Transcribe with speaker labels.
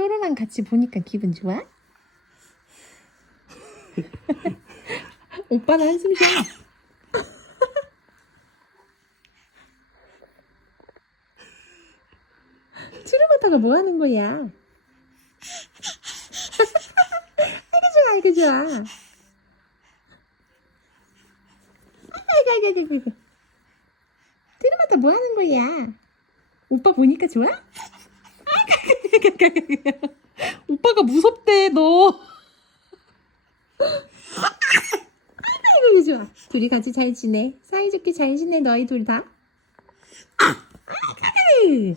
Speaker 1: 또로랑 같이 보니까 기분 좋아? 오빠는 한숨 쉬어. 트루버터가 뭐 하는 거야? 아이고 좋아, 아이고 좋아. 아이고, 아이고, 아이고, 아이고. 트루버터 뭐 하는 거야? 오빠 보니까 좋아? 아이고. 오빠가 무섭대, 너. 아이고, 좋아. 둘이 같이 잘 지내. 사이좋게 잘 지내, 너희 둘 다. 아이고.